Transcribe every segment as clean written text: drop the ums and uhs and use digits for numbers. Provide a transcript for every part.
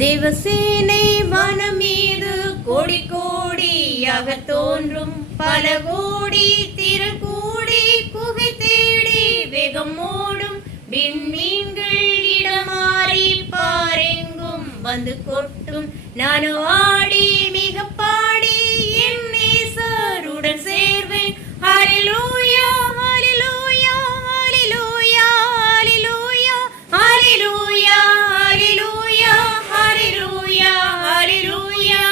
தேவசேனை வனமீது கோடி கோடியாக தோன்றும் பல கோடி திருக்கூடி குகை தேடி வேகம் ஓடும் விண்மீன்கள் இடமாறி பாரெங்கும் வந்து கொட்டும். நானோ ஆடி மிக பாடி என் நேசருடன் சேர்வேன். ஹல்லேலூயா ஹல்லேலூயா ஹல்லேலூயா ஹல்லேலூயா ஹல்லேலூயா ஹல்லேலூயா ஹல்லேலூயா ஹல்லேலூயா.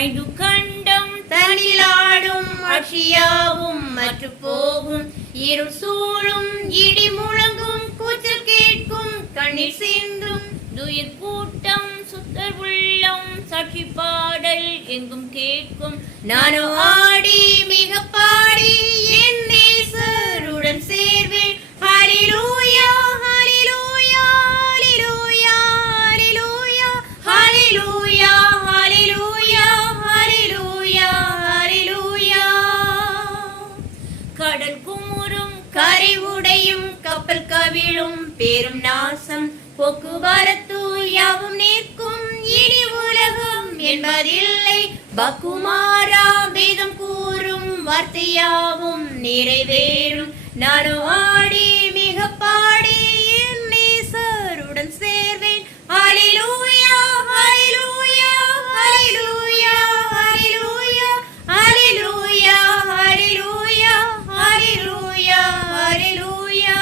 ஐந்து கண்டம் தனிலாடும் அட்சியாவும் மற்று போகும். இருள் சூழும் இடி முழங்கும் கூச்சல் கேட்கும் கண்ணீர் சிந்தும் துயர் கூட்டம் சுத்தர் உள்ளம் சாட்சி பாடல் எங்கும் கேட்கும். நானோ ஆடி மிக பாடி என் நேசருடன் சேர்வேன். ஹல்லேலூயா ஹல்லேலூயா ஹல்லேலூயா ஹல்லேலூயா ஹல்லேலூயா ஹல்லேலூயா ஹல்லேலூயா ஹல்லேலூயா. கடல் குமுறும் கரை உடையும் கப்பல் கவிழும் பெரும் நாசம் போக்குவரத்து யாவும் நிற்கும். இனி உலகம் என்பதில்லை. பக்குமாரா வேதம் கூறும் வார்த்தையாவும் நிறைவேறும். நானோ ஆடி மிக பாடி என் நேசருடன் சேர்வேன். ஹல்லேலூயா ஹல்லேலூயா ஹல்லேலூயா ஹல்லேலூயா ஹல்லேலூயா ஹல்லேலூயா ஹல்லேலூயா ஹல்லேலூயா.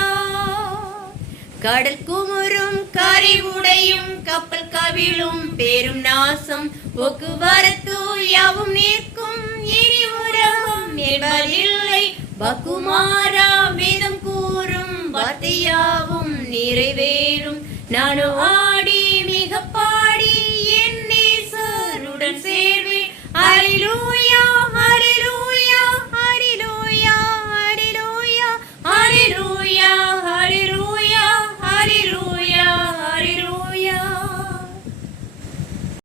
கடல் குமுறும் கரை உடையும் கப்பல் கவிழும் பெரும் நாசம் போக்குவரத்து யாவும் நிற்கும். இனி உலகம் என்பதில்லை. பக்குமாரா வேதம் கூறும் வார்த்தையாவும் நிறைவேறும். நானோ